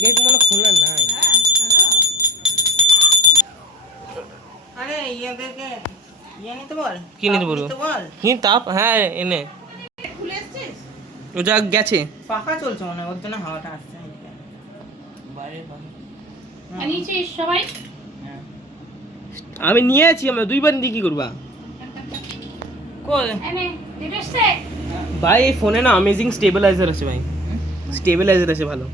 Gate মনে খোলা নাই। আরে ইয়াদেরকে নিতে বল। কি নিতে বলবো? কি তাপ? হ্যাঁ এনে খুলে এসেছিস? ও যা গেছে পাখা চলছে মনে হয়, ওর জন্য হাওয়াটা আসছে বাইরে। নিয়েছিস সবাই? আমি নিয়ে আছি, আমরা দুইবার দিয়ে কি করবা? ভাই এই ফোনে না অ্যামেজিং স্টেবিলাইজার আছে ভাই, স্টেবিলাইজার আছে ভালো।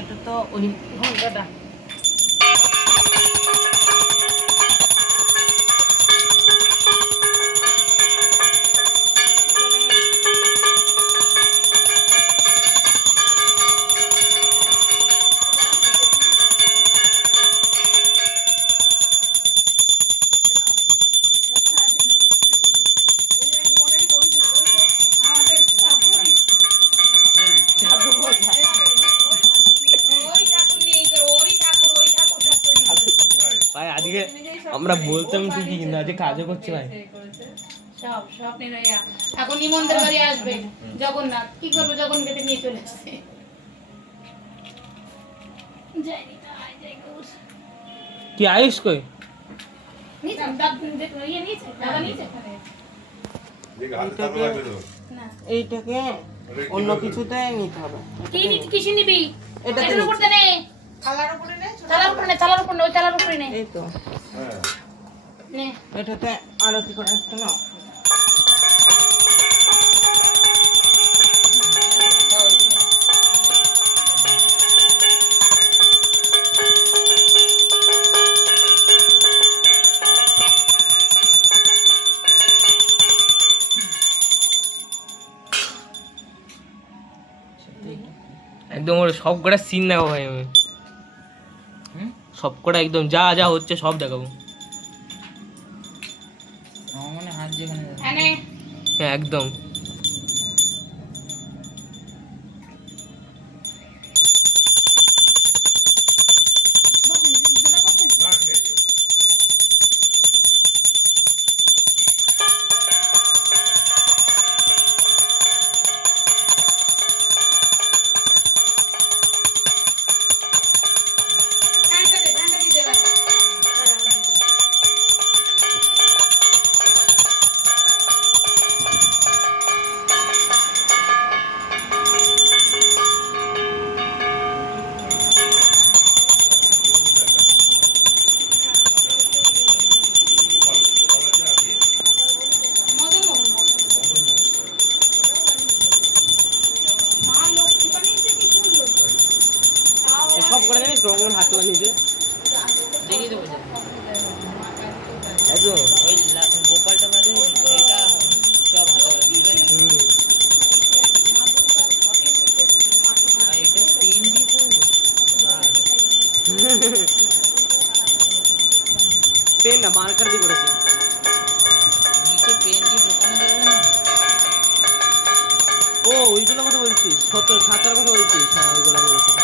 এটা তো ওই ঘন্টাটা ভাই আজকে আমরা বলতাম ঠিকই কিন্তু আজকে কাজও করছে ভাই। সব স্বপ্নে রইয়া এখন নিমন্ত্রণ বাড়ি আসবে জগন্নাথ, কি করবে জগন্নাথকে নিয়ে চলে আসছে। কি আয়ুষ কই? এইটাকে অন্য কিছুতে নিতে হবে। কি নিবি? এটাতে উপরে নে, থালার উপরে নে, থালার উপরে নে, থালার উপরে নে, ওই থালার উপরে নে। এই তো নে এটাতে আরো কি করে একটা না একদম ওর সব কটা সিন দেখাবো ভাই আমি, সব কটা একদম যা যা হচ্ছে সব দেখাবো। হ্যাঁ একদম। সব করে জানিস রঙের হাত বানিয়েছে দেখি তো বোঝা একদম ওই গোপালটা বাজে এটা সব হাতে বানিয়েছে। আর এটা পেন দিয়েছে পেন না মার্কার দিয়ে করেছে, নিচে পেন দিয়ে ঢোকানো যাবে না। ও ওইগুলো কথা বলছিস, সাঁতার কথা বলছিস? হ্যাঁ ওইগুলো বলছিস।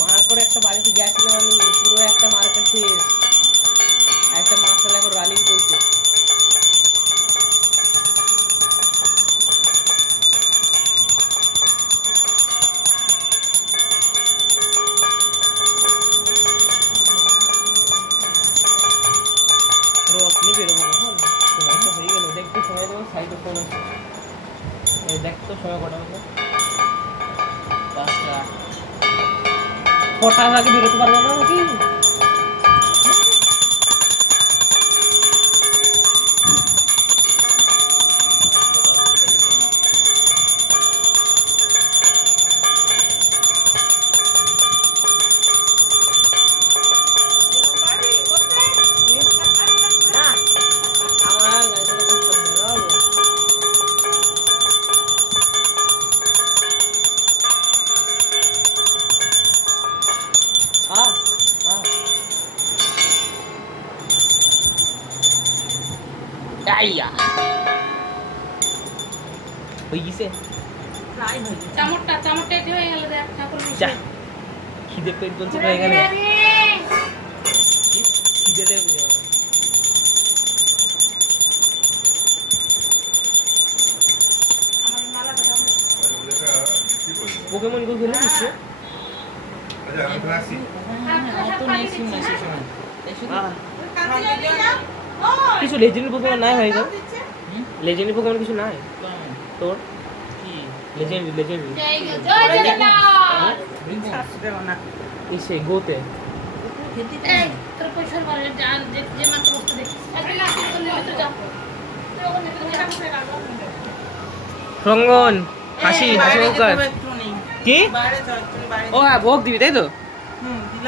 মার্কার একটা বাড়িতে গেছিলাম আমি, পুরো একটা মার্কার শেষ, একটা মার্কার এখন রানিং চলছে। রশ্মি বেরোবো কখন? সময় তো হয়ে গেল, দেখতে সময় দেবো। সাইডে ফোন আছে, দেখ তো সময় কটা হলো, 5টা। কটার আগে বেরোতে পারবো না নাকি? হয়ে গেছে, চামড়টা এতে হয়ে গেল। দেখ ঠাকুর খিদে পেট জ্বলছে তো এখানে খিদে লেগে যাবে। আমার মালাটা দাও। পোকেমন গো খেলে দিচ্ছে কিছু লেজেন্ড পোকেমন নাই ভাই গো লেজেন্ড পোকেমন কিছু নাই তোর লেজেন্ড জয় জগন্নাথ। ইসে গোতে এই, তোর পয়সার ঘরে যে মাত্র বসতে দেখি। একদিন আসিস, তোর ভিতরে যাও। তুই ওখানে ভিতরে যা। রঙ্গন হাসি হাসি বাইরে মুখ কর। যেতে হবে একটুখানি। কি বাইরে যাও, একটুখানি বাইরে ও হ্যাঁ ভোগ দিবি তাই তো